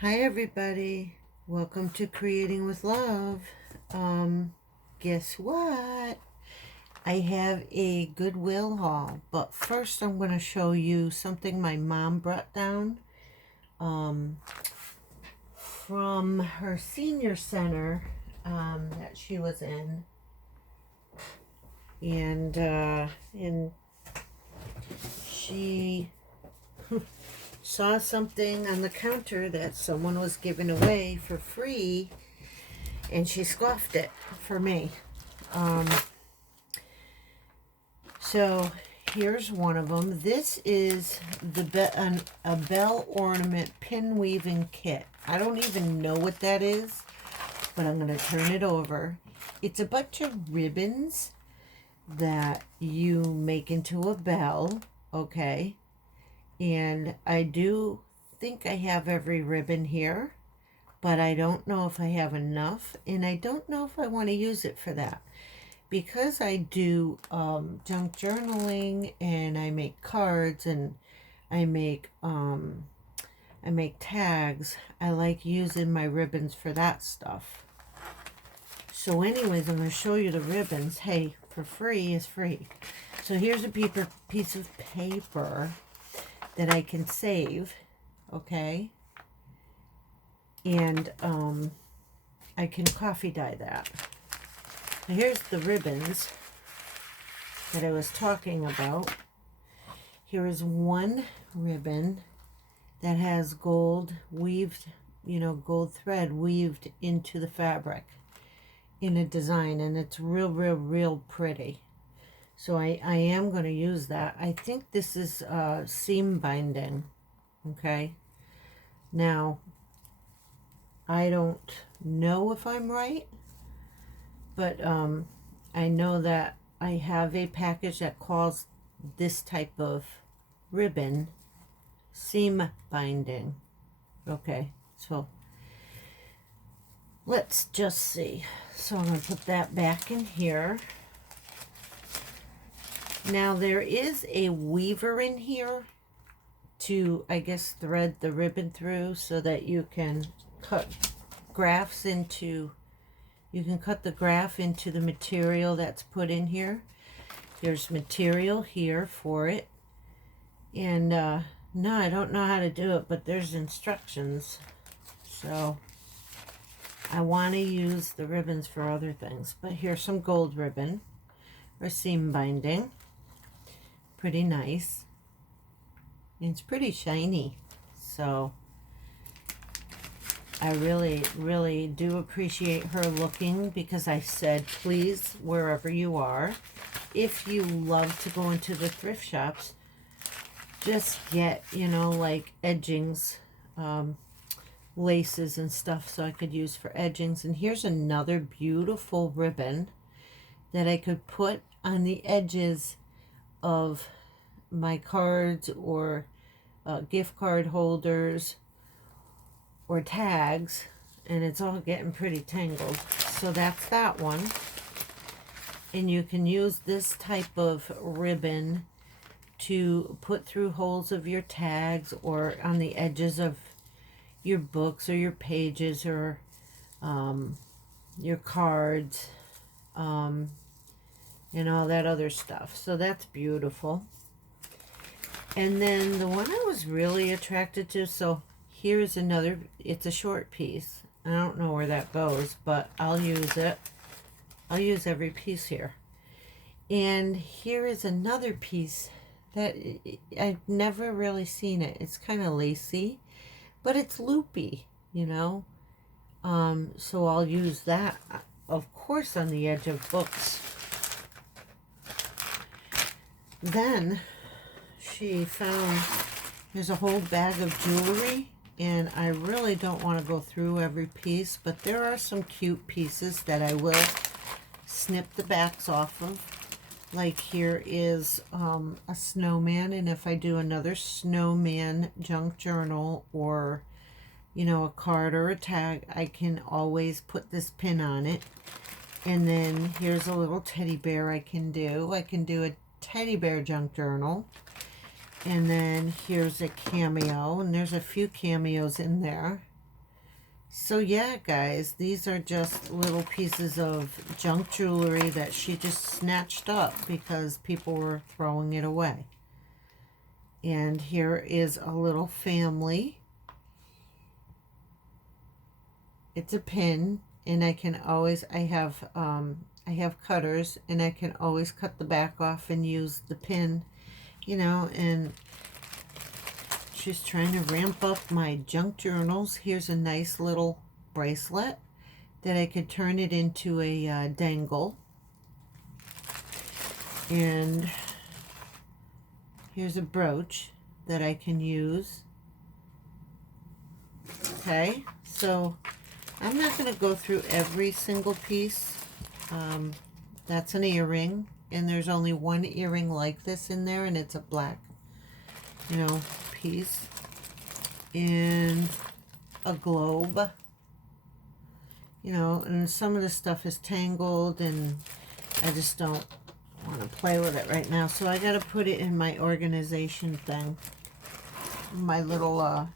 Hi everybody, welcome to Creating with Love. Guess what? I have a Goodwill haul, but first I'm going to show you something my mom brought down from her senior center that she was in, and she saw something on the counter that someone was giving away for free, and she scoffed it for me. So here's one of them. This is a bell ornament pin weaving kit. I don't even know what that is, but I'm going to turn it over. It's a bunch of ribbons that you make into a bell, okay? And I do think I have every ribbon here, but I don't know if I have enough, and I don't know if I want to use it for that. Because I do junk journaling, and I make cards, and I make tags, I like using my ribbons for that stuff. So anyways, I'm going to show you the ribbons. Hey, for free is free. So here's a piece of paper that I can save, okay? And I can coffee dye that. Now here's the ribbons that I was talking about. Here is one ribbon that has gold weaved, gold thread weaved into the fabric in a design, and it's real pretty. So I am going to use that. I think this is seam binding, okay? Now, I don't know if I'm right, but I know that I have a package that calls this type of ribbon seam binding. Okay, so let's just see. So I'm going to put that back in here. Now there is a weaver in here to, I guess, thread the ribbon through so that you can cut graphs into, you can cut the graph into the material that's put in here. There's material here for it. And no, I don't know how to do it, but there's instructions. So I want to use the ribbons for other things. But here's some gold ribbon for seam binding. Pretty nice. And it's pretty shiny. So I really do appreciate her looking, because I said, please, wherever you are, if you love to go into the thrift shops, just get, like edgings, laces and stuff, so I could use for edgings. And here's another beautiful ribbon that I could put on the edges of my cards, or gift card holders, or tags, and it's all getting pretty tangled. So that's that one. And you can use this type of ribbon to put through holes of your tags, or on the edges of your books, or your pages, or your cards, and all that other stuff. So that's beautiful. And then the one I was really attracted to, so here's another, it's a short piece. I don't know where that goes, but I'll use it. I'll use every piece here. And here is another piece that I've never really seen it. It's kind of lacy, but it's loopy, so I'll use that, of course, on the edge of books. Then she found, there's a whole bag of jewelry, and I really don't want to go through every piece, but there are some cute pieces that I will snip the backs off of. Like here is a snowman, and if I do another snowman junk journal, or a card or a tag, I can always put this pin on it. And then here's a little teddy bear I can do. I can do a teddy bear junk journal. And then here's a cameo, and there's a few cameos in there. So yeah, guys, these are just little pieces of junk jewelry that she just snatched up because people were throwing it away. And here is a little family. It's a pin, and I can always, I have cutters, and I can always cut the back off and use the pin, you know. And she's trying to ramp up my junk journals. Here's a nice little bracelet that I could turn it into a dangle. And here's a brooch that I can use. Okay, so I'm not going to go through every single piece. That's an earring, and there's only one earring like this in there, and it's a black, you know, piece. And a globe, you know, and some of the stuff is tangled, and I just don't want to play with it right now. So I got to put it in my organization thing, my little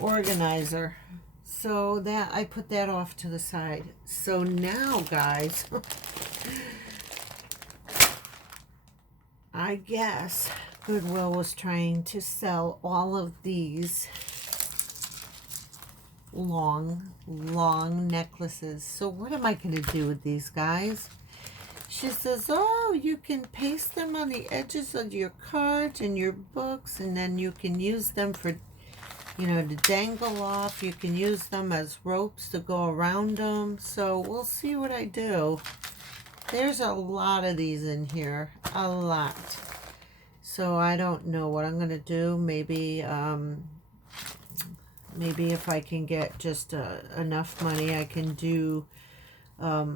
organizer. So that, I put that off to the side. So now, guys, I guess Goodwill was trying to sell all of these long necklaces. So what am I going to do with these, guys? She says, oh, you can paste them on the edges of your cards and your books, and then you can use them for, you know, to dangle off. You can use them as ropes to go around them. So we'll see what I do. There's a lot of these in here, a lot. So I don't know what I'm going to do. Maybe maybe if I can get just enough money, I can do, I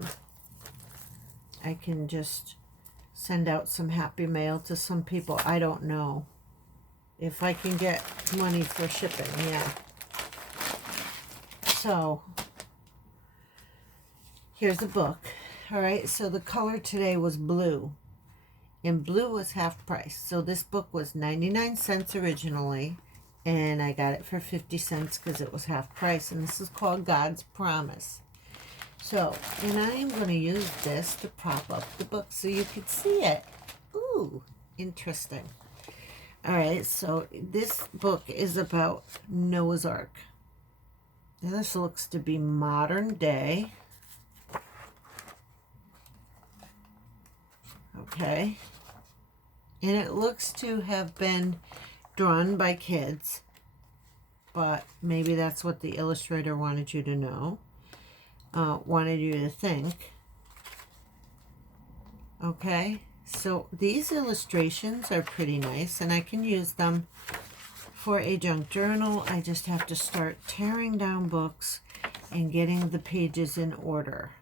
can just send out some happy mail to some people. I don't know. If I can get money for shipping, yeah. So, here's a book. All right, so the color today was blue. And blue was half price. So this book was 99 cents originally. And I got it for 50 cents because it was half price. And this is called God's Promise. So, and I am going to use this to prop up the book so you can see it. Ooh, interesting. All right, so this book is about Noah's Ark. And this looks to be modern day. Okay. And it looks to have been drawn by kids, but maybe that's what the illustrator wanted you to know, wanted you to think. Okay. So these illustrations are pretty nice, and I can use them for a junk journal. I just have to start tearing down books and getting the pages in order.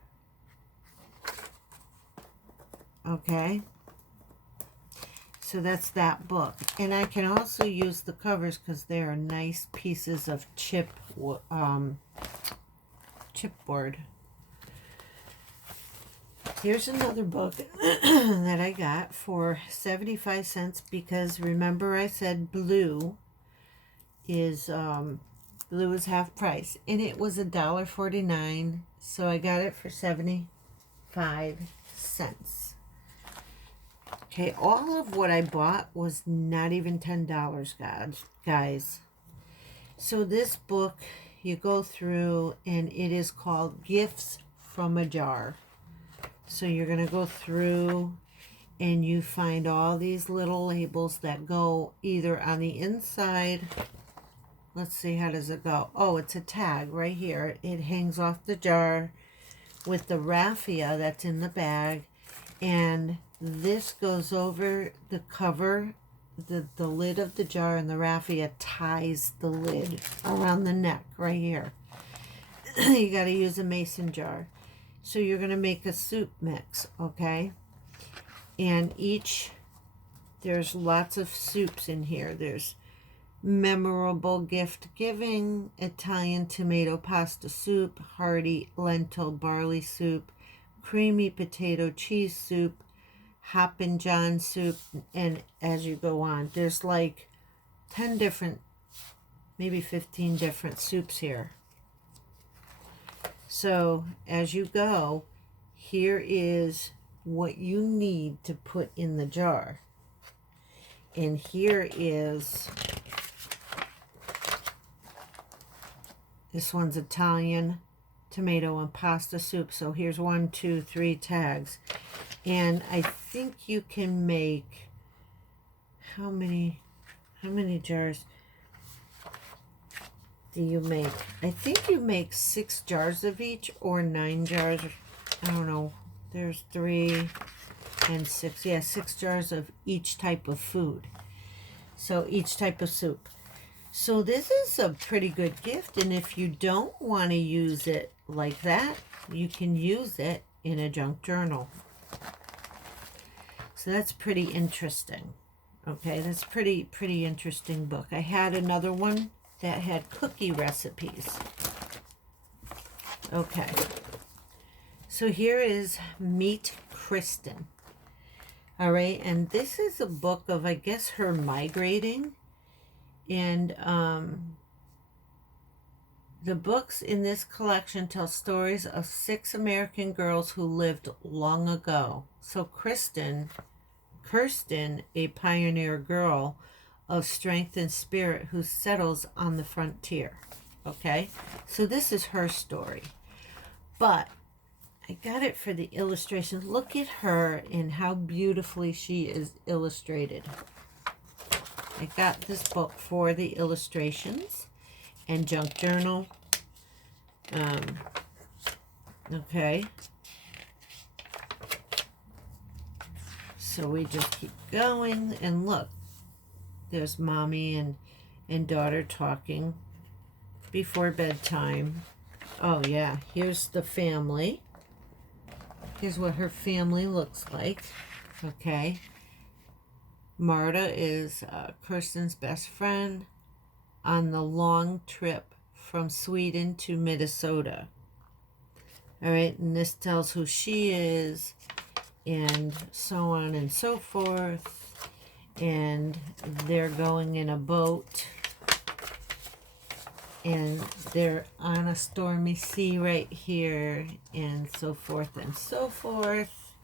Okay. So that's that book. And I can also use the covers because they are nice pieces of chipboard. Here's another book that I got for 75 cents because remember I said blue is half price, and it was $1.49, so I got it for 75 cents. Okay, all of what I bought was not even $10, guys. So this book, you go through, and it is called Gifts from a Jar. So you're going to go through and you find all these little labels that go either on the inside. Let's see, how does it go? Oh, it's a tag right here. It hangs off the jar with the raffia that's in the bag. And this goes over the cover, the lid of the jar, and the raffia ties the lid around the neck right here. You got to use a mason jar. So you're going to make a soup mix, okay? And there's lots of soups in here. There's memorable gift giving, Italian tomato pasta soup, hearty lentil barley soup, creamy potato cheese soup, Hoppin' John soup, and as you go on, there's like 10 different, maybe 15 different soups here. So as you go, here is what you need to put in the jar. And here is, this one's Italian tomato and pasta soup. So here's 1, 2, 3 tags. And I think you can make, how many jars do you make? I think you make 6 jars of each or 9 jars. I don't know. There's 3 and 6. Yeah, 6 jars of each type of food. So each type of soup. So this is a pretty good gift. And if you don't want to use it like that, you can use it in a junk journal. So that's pretty interesting. Okay, that's pretty interesting book. I had another one that had cookie recipes. Okay. So here is Meet Kristen. All right, and this is a book of, I guess, her migrating. And the books in this collection tell stories of 6 American girls who lived long ago. So Kirsten, a pioneer girl of strength and spirit who settles on the frontier. Okay, so this is her story. But I got it for the illustrations. Look at her and how beautifully she is illustrated. I got this book for the illustrations and junk journal. Okay. So we just keep going, and look, there's mommy and daughter talking before bedtime. Oh yeah, here's the family. Here's what her family looks like. Okay. Marta is Kirsten's best friend on the long trip from Sweden to Minnesota. All right, and this tells who she is, and so on and so forth. And they're going in a boat, and they're on a stormy sea right here, and so forth and so forth.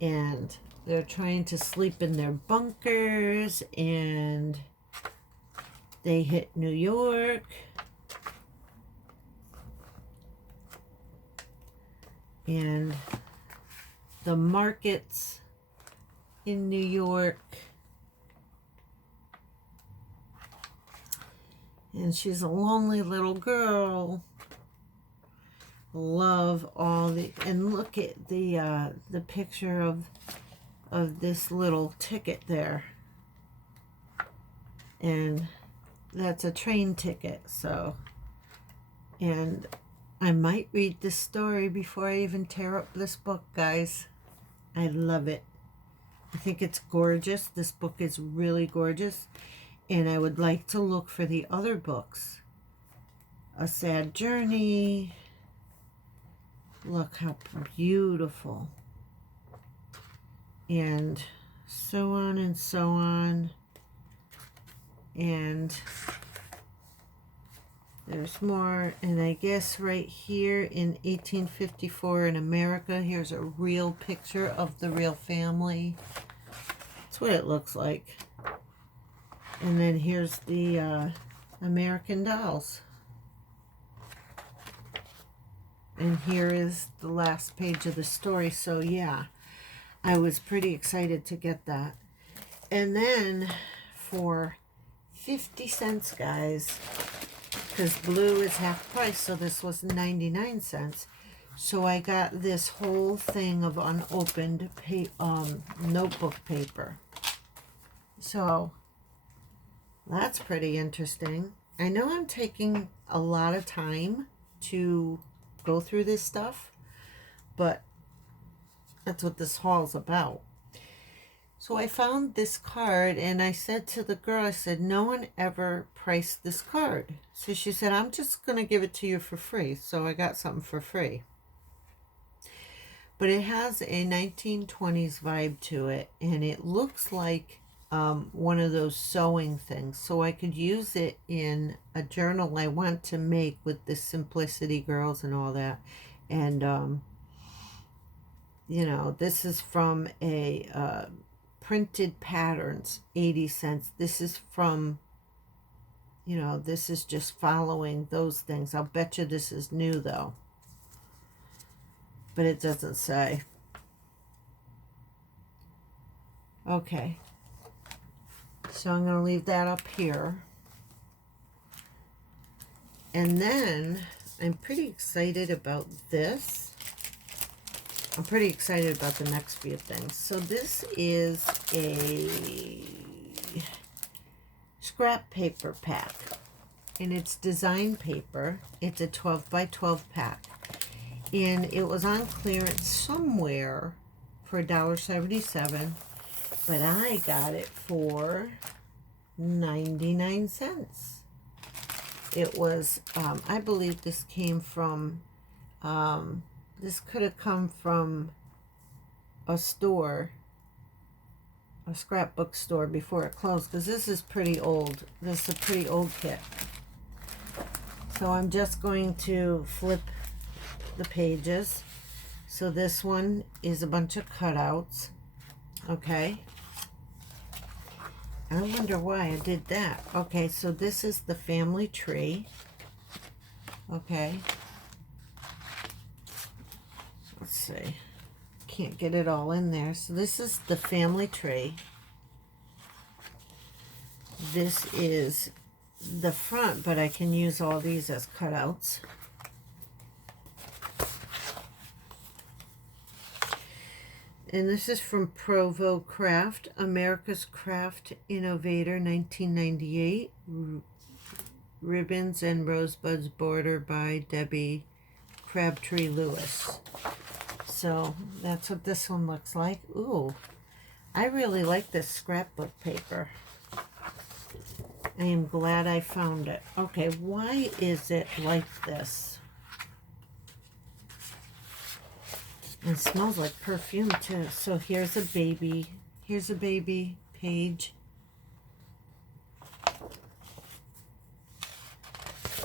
And they're trying to sleep in their bunkers, and they hit New York. And the markets in New York. And she's a lonely little girl. Love all the, and look at the picture of this little ticket there. And that's a train ticket, so. And I might read this story before I even tear up this book, guys. I love it. I think it's gorgeous. This book is really gorgeous. And I would like to look for the other books. A Sad Journey. Look how beautiful. And so on and so on. And there's more. And I guess right here in 1854 in America, here's a real picture of the real family. That's what it looks like. And then here's the American dolls. And here is the last page of the story. So yeah, I was pretty excited to get that. And then for 50 cents, guys, because blue is half price, so this was 99 cents. So I got this whole thing of unopened notebook paper. So that's pretty interesting. I know I'm taking a lot of time to go through this stuff, but that's what this haul's about. So I found this card, and I said to the girl, I said, no one ever priced this card. So she said, I'm just going to give it to you for free. So I got something for free. But it has a 1920s vibe to it, and it looks like one of those sewing things, so I could use it in a journal I want to make with the Simplicity Girls and all that. And you know, this is from a Printed Patterns, 80 cents. This is from, you know, this is just following those things. I'll bet you this is new though, but it doesn't say. Okay, so I'm going to leave that up here. And then I'm pretty excited about this. I'm pretty excited about the next few things. So this is a scrap paper pack, and it's design paper. It's a 12 by 12 pack, and it was on clearance somewhere for $1.77, but I got it for 99 cents. It was, I believe this came from, this could have come from a store, a scrapbook store before it closed, because this is pretty old. This is a pretty old kit. So I'm just going to flip the pages. So this one is a bunch of cutouts. Okay. I wonder why I did that. Okay, so this is the family tree. Okay. Let's see. Can't get it all in there. So this is the family tree. This is the front, but I can use all these as cutouts. And this is from Provo Craft, America's Craft Innovator, 1998. Ribbons and Rosebuds border by Debbie Crabtree Lewis. So that's what this one looks like. Ooh, I really like this scrapbook paper. I am glad I found it. Okay, why is it like this? It smells like perfume too. So here's a baby page.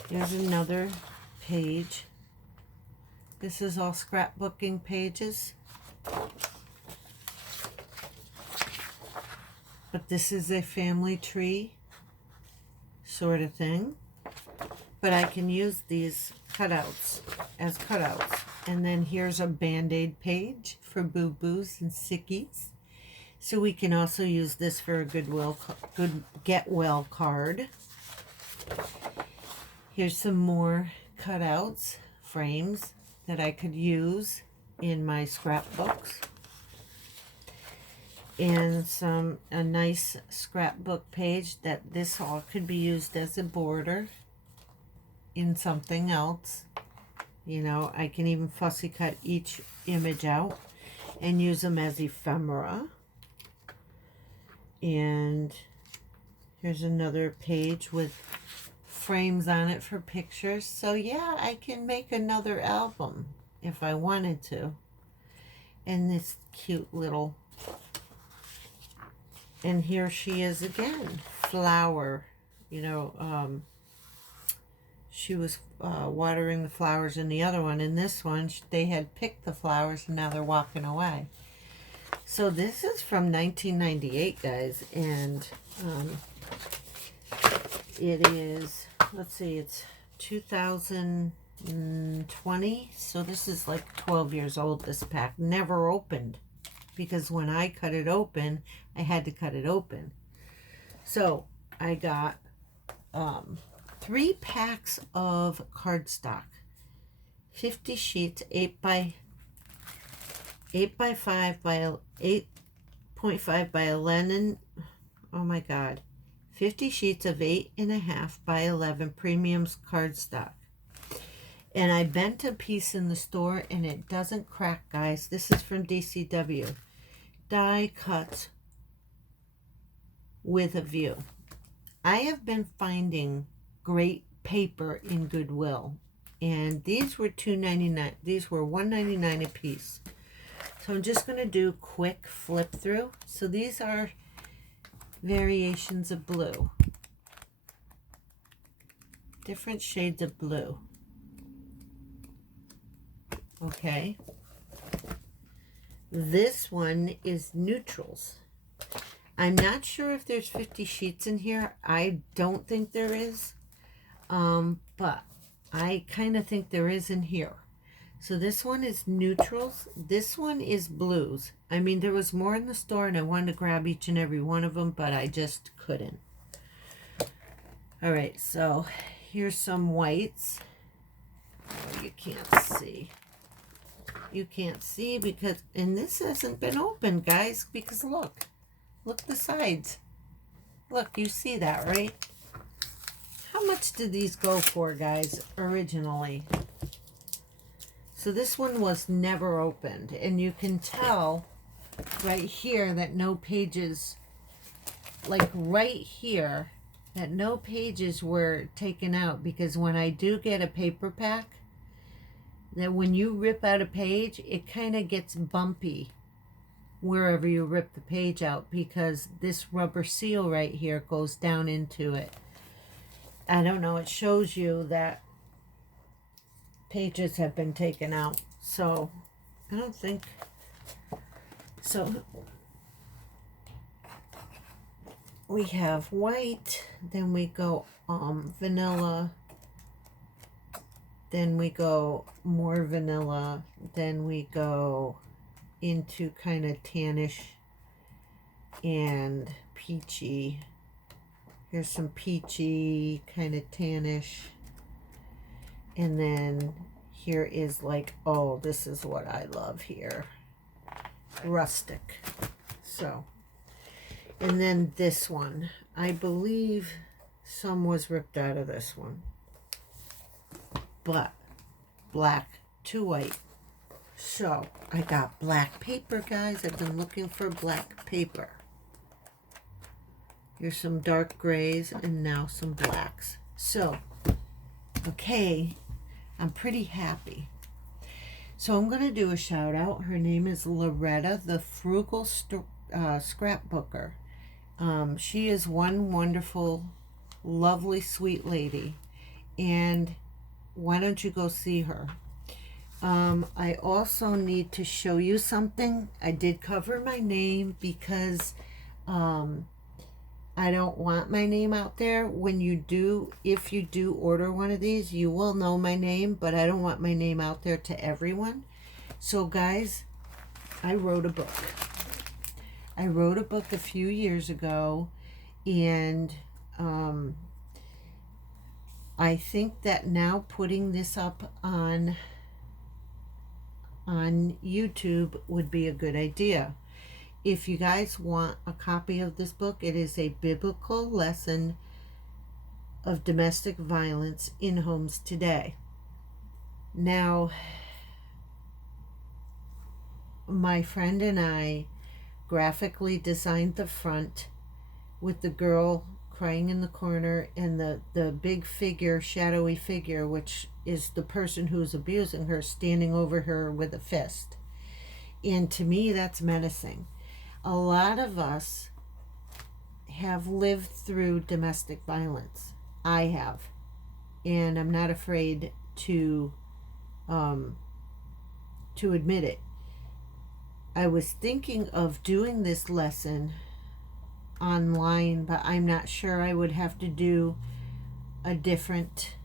Here's another page. This is all scrapbooking pages. But this is a family tree sort of thing. But I can use these cutouts as cutouts. And then here's a Band-Aid page for boo-boos and sickies. So we can also use this for a good get well card. Here's some more cutouts, frames that I could use in my scrapbooks. And a nice scrapbook page that this all could be used as a border in something else. You know, I can even fussy cut each image out and use them as ephemera. And here's another page with frames on it for pictures. So yeah, I can make another album if I wanted to. And this cute little, and here she is again, flower, you know, she was watering the flowers in the other one. In this one, they had picked the flowers and now they're walking away. So this is from 1998, guys. And it is, let's see, it's 2020. So this is like 12 years old, this pack. Never opened. Because when I cut it open, I had to cut it open. So I got 3 packs of cardstock, 50 sheets, 8 by 5 by 8.5 by 11. Oh my God, 50 sheets of 8.5 by 11 premiums cardstock. And I bent a piece in the store and it doesn't crack, guys. This is from DCW. Die cut with a view. I have been finding great paper in Goodwill, and these were $2.99. These were $1.99 a piece. So I'm just going to do quick flip through. So these are variations of blue. Different shades of blue. Okay. This one is neutrals. I'm not sure if there's 50 sheets in here. I don't think there is. But I kind of think there is in here. So this one is neutrals. This one is blues. I mean, there was more in the store and I wanted to grab each and every one of them, but I just couldn't. All right, so here's some whites. Oh, you can't see. You can't see because, and this hasn't been opened, guys, because look the sides. Look, you see that, right? How much did these go for, guys, originally? So this one was never opened, and you can tell right here that no pages, like right here, that no pages were taken out, because when I do get a paper pack, that when you rip out a page, it kind of gets bumpy wherever you rip the page out, because this rubber seal right here goes down into it. I don't know, it shows you that pages have been taken out. So I don't think so. We have white, then we go vanilla, then we go more vanilla, then we go into kind of tannish and peachy. Here's some peachy, kind of tannish. And then here is like, oh, this is what I love here. Rustic. So, and then this one. I believe some was ripped out of this one. But black to white. So, I got black paper, guys. I've been looking for black paper. Here's some dark grays and now some blacks. So, okay, I'm pretty happy. So I'm going to do a shout out. Her name is Loretta, the Frugal Scrapbooker. She is one wonderful, lovely, sweet lady. And why don't you go see her? I also need to show you something. I did cover my name because I don't want my name out there. When you do, if you do order one of these, you will know my name, but I don't want my name out there to everyone. So guys, I wrote a book. I wrote a book a few years ago, and I think that now putting this up on YouTube would be a good idea. If you guys want a copy of this book, it is a biblical lesson of domestic violence in homes today. Now, my friend and I graphically designed the front with the girl crying in the corner and the big figure, shadowy figure, which is the person who's abusing her, standing over her with a fist. And to me, that's menacing. A lot of us have lived through domestic violence. I have. And I'm not afraid to admit it. I was thinking of doing this lesson online, but I'm not sure. I would have to do a different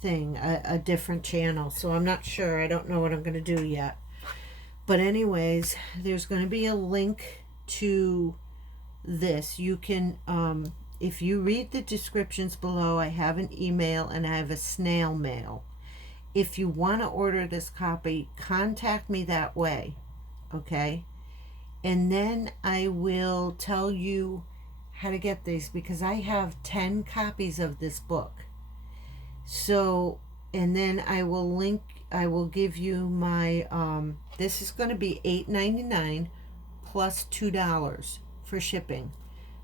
thing, a different channel. So I'm not sure. I don't know what I'm going to do yet. But anyways, there's going to be a link to this. You can, if you read the descriptions below, I have an email and I have a snail mail. If you want to order this copy, contact me that way, okay? And then I will tell you how to get these, because I have 10 copies of this book. So, and then I will give you my, this is going to be $8.99 plus $2 for shipping.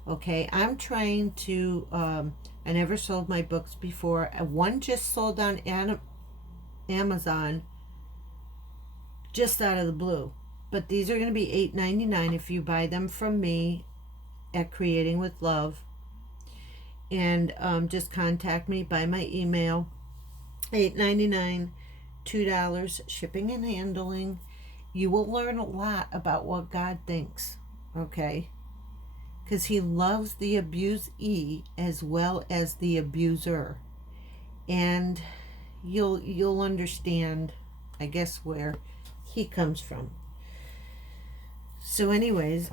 Okay, I'm trying to, I never sold my books before. One just sold on Amazon just out of the blue. But these are going to be $8.99 if you buy them from me at Creating with Love. And just contact me by my email. $8.99, $2 shipping and handling. You will learn a lot about what God thinks, okay? Because he loves the abusee as well as the abuser. And you'll understand, I guess, where he comes from. So anyways,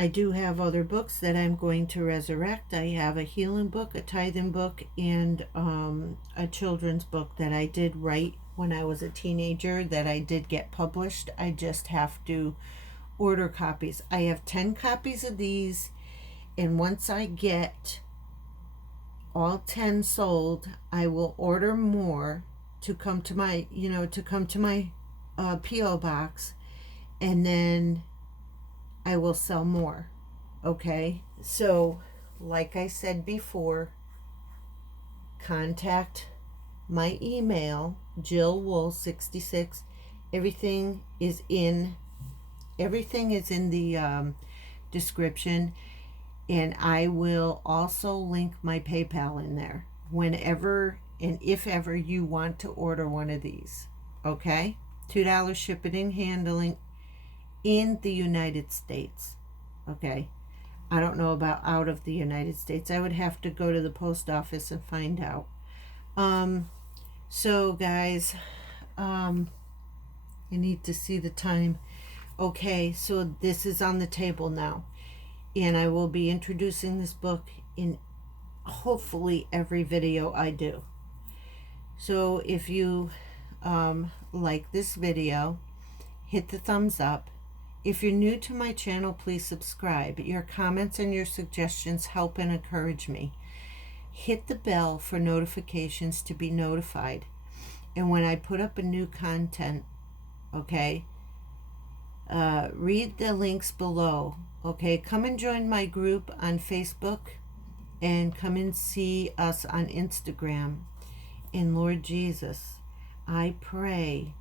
I do have other books that I'm going to resurrect. I have a healing book, a tithing book, and a children's book that I did write when I was a teenager that I did get published. I just have to order copies. I have 10 copies of these, and once I get all 10 sold, I will order more to come to my, P.O. box, and then I will sell more. Okay? So, like I said before, contact my email, JillWool66. Everything is in the description, and I will also link my PayPal in there whenever and if ever you want to order one of these. Okay? $2 shipping and handling in the United States. Okay? I don't know about out of the United States. I would have to go to the post office and find out. So guys, I need to see the time. Okay, so this is on the table now, and I will be introducing this book in hopefully every video I do. So if you like this video, hit the thumbs up. If you're new to my channel, please subscribe. Your comments and your suggestions help and encourage me. Hit the bell for notifications to be notified. And when I put up a new content, okay, read the links below. Okay, come and join my group on Facebook, and come and see us on Instagram. And Lord Jesus, I pray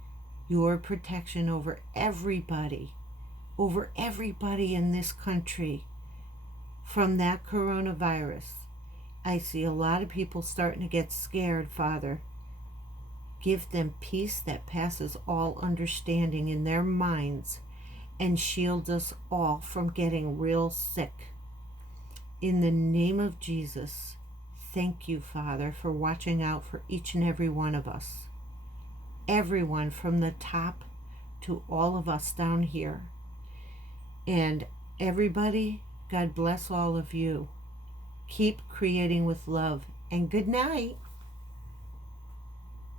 your protection over everybody in this country from that coronavirus. I see a lot of people starting to get scared, Father. Give them peace that passes all understanding in their minds, and shield us all from getting real sick. In the name of Jesus, thank you, Father, for watching out for each and every one of us. Everyone from the top to all of us down here. And everybody, God bless all of you. Keep creating with love, and good night.